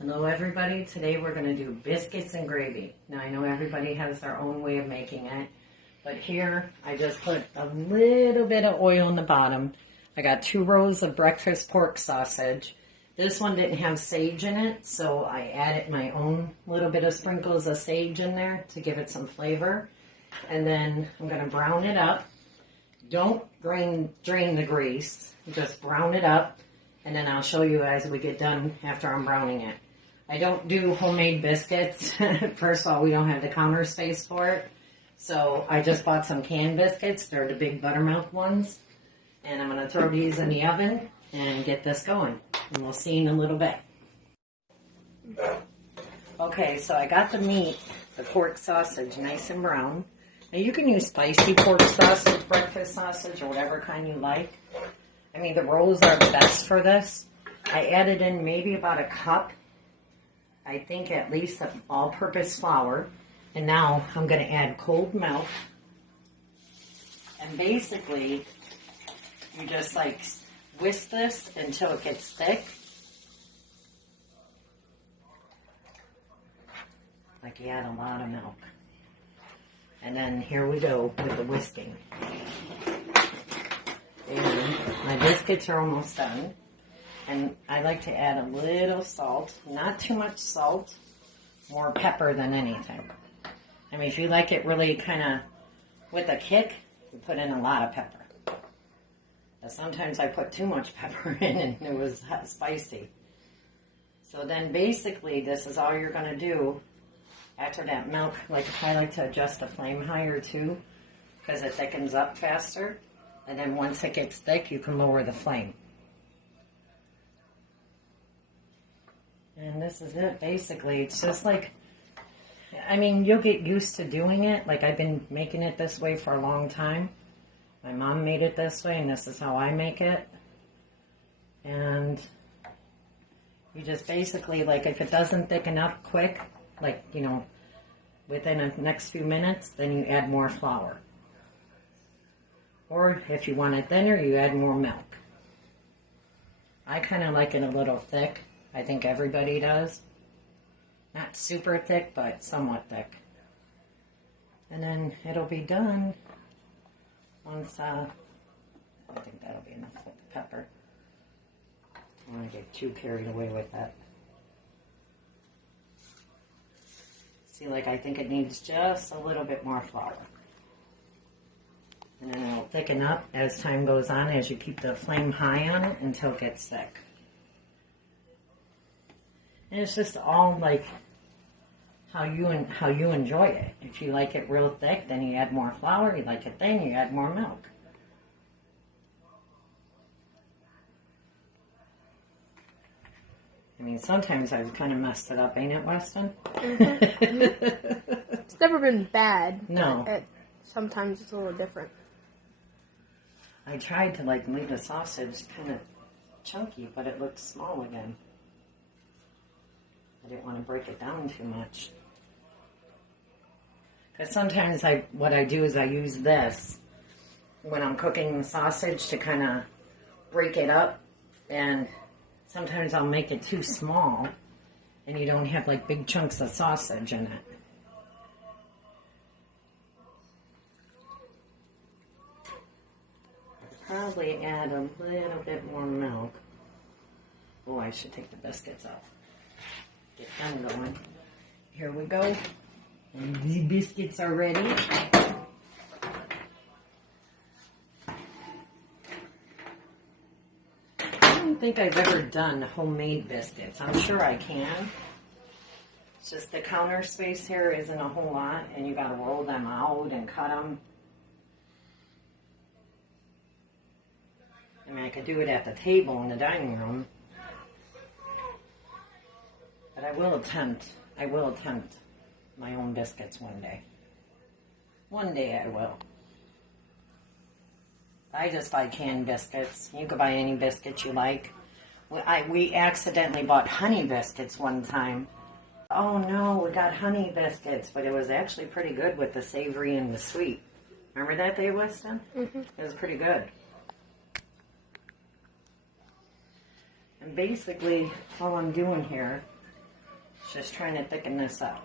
Hello everybody, today we're going to do biscuits and gravy. Now I know everybody has their own way of making it, but here I just put a little bit of oil in the bottom. I got 2 rows of breakfast pork sausage. This one didn't have sage in it, so I added my own little bit of sprinkles of sage in there to give it some flavor. And then I'm going to brown it up. Don't drain the grease, just brown it up. And then I'll show you as we get done after I'm browning it. I don't do homemade biscuits. First of all, we don't have the counter space for it. So I just bought some canned biscuits. They're the big buttermilk ones. And I'm going to throw these in the oven and get this going. And we'll see in a little bit. Okay, so I got the meat, the pork sausage, nice and brown. Now you can use spicy pork sausage, breakfast sausage, or whatever kind you like. I mean, the rolls are the best for this. I added in maybe about a cup, I think at least, of all-purpose flour. And now I'm going to add cold milk. And basically, you just like whisk this until it gets thick. Like you add a lot of milk. And then here we go with the whisking. And my biscuits are almost done. And I like to add a little salt. Not too much salt. More pepper than anything. I mean, if you like it really kind of with a kick, you put in a lot of pepper. But sometimes I put too much pepper in and it was spicy. So then basically this is all you're going to do after that milk. Like I like to adjust the flame higher too because it thickens up faster. And then once it gets thick, you can lower the flame. And this is it, basically. It's just like, I mean, you'll get used to doing it. Like, I've been making it this way for a long time. My mom made it this way, and this is how I make it. And you just basically, like, if it doesn't thicken up quick, like, you know, within the next few minutes, then you add more flour. Or if you want it thinner, you add more milk. I kind of like it a little thick. I think everybody does. Not super thick, but somewhat thick. And then it'll be done once, I think that'll be enough with the pepper. I don't want to get too carried away with that. See, like, I think it needs just a little bit more flour. And then it'll thicken up as time goes on, as you keep the flame high on it until it gets thick. And it's just all like how you enjoy it. If you like it real thick, then you add more flour. You like it thin, you add more milk. I mean, sometimes I've kind of messed it up, ain't it, Weston? Mm-hmm. It's never been bad. No. Sometimes it's a little different. I tried to like leave the sausage kind of chunky, but it looked small again. I didn't want to break it down too much. Because sometimes what I do is I use this when I'm cooking the sausage to kind of break it up. And sometimes I'll make it too small and you don't have like big chunks of sausage in it. Probably add a little bit more milk. Oh, I should take the biscuits off. Get them going. Here we go. And the biscuits are ready. I don't think I've ever done homemade biscuits. I'm sure I can. It's just the counter space here isn't a whole lot, and you got to roll them out and cut them. I mean, I could do it at the table in the dining room. But I will attempt my own biscuits one day. One day I will. I just buy canned biscuits. You can buy any biscuits you like. We accidentally bought honey biscuits one time. Oh no, we got honey biscuits, but it was actually pretty good with the savory and the sweet. Remember that day, Weston? Mm-hmm. It was pretty good. And basically, all I'm doing here Just trying to thicken this out.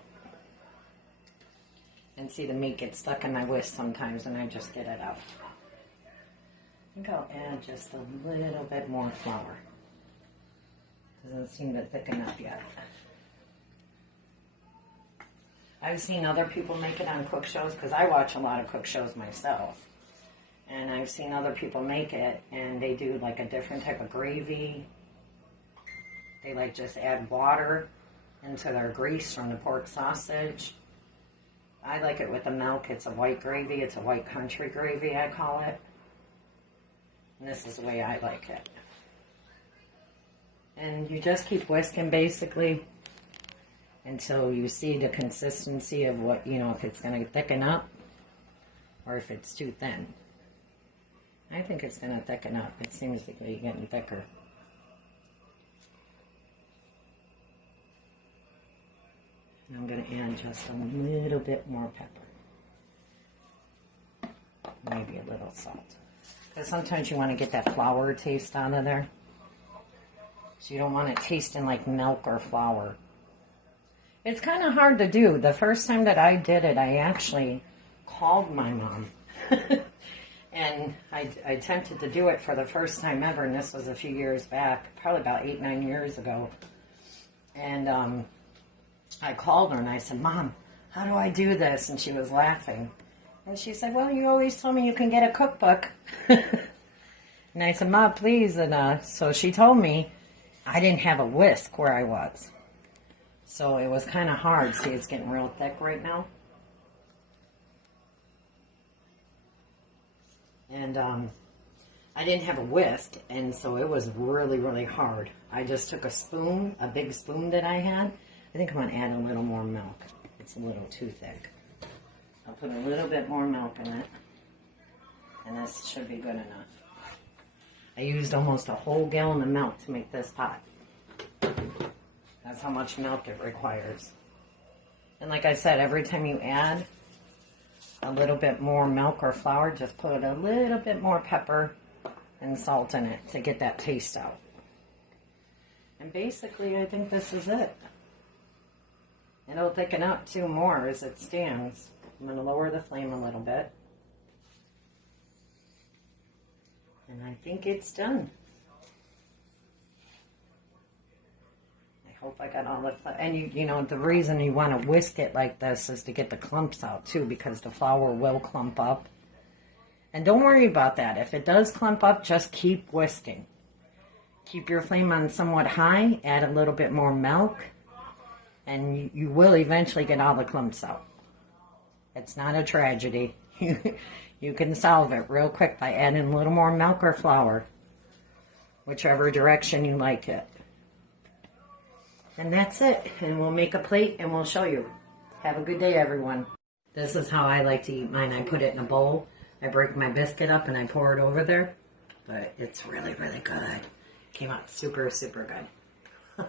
And see, the meat gets stuck in my whisk sometimes, and I just get it out. I think I'll add just a little bit more flour. Doesn't seem to thicken up yet. I've seen other people make it on cook shows, because I watch a lot of cook shows myself. And I've seen other people make it, and they do like a different type of gravy. They like just add water into their grease from the pork sausage. I like it with the milk. It's a white gravy. It's a white country gravy, I call it. And this is the way I like it. And you just keep whisking basically until you see the consistency of what, you know, if it's going to thicken up or if it's too thin. I think it's going to thicken up. It seems to be getting thicker. And I'm going to add just a little bit more pepper. Maybe a little salt. Because sometimes you want to get that flour taste out of there. So you don't want it tasting like milk or flour. It's kind of hard to do. The first time that I did it, I actually called my mom. And I attempted to do it for the first time ever, and this was a few years back, probably about 8-9 years ago. And I called her and I said, "Mom, how do I do this?" And she was laughing. And she said, "Well, you always told me you can get a cookbook." And I said, "Ma, please." And so she told me I didn't have a whisk where I was. So it was kind of hard. See, it's getting real thick right now. And I didn't have a whisk, and so it was really, really hard. I just took a spoon, a big spoon that I had. I think I'm going to add a little more milk. It's a little too thick. I'll put a little bit more milk in it, and this should be good enough. I used almost a whole gallon of milk to make this pot. That's how much milk it requires. And like I said, every time you add a little bit more milk or flour, just put a little bit more pepper and salt in it to get that taste out. And basically, I think this is it. It'll thicken up too more as it stands. I'm going to lower the flame a little bit. And I think it's done. I hope I got all the, and you know, the reason you want to whisk it like this is to get the clumps out too, because the flour will clump up. And don't worry about that. If it does clump up, just keep whisking. Keep your flame on somewhat high, add a little bit more milk, and you will eventually get all the clumps out. It's not a tragedy. You can solve it real quick by adding a little more milk or flour, whichever direction you like it. And that's it. And we'll make a plate and we'll show you. Have a good day, everyone. This is how I like to eat mine. I put it in a bowl. I break my biscuit up and I pour it over there. But it's really, really good. Came out super, super good.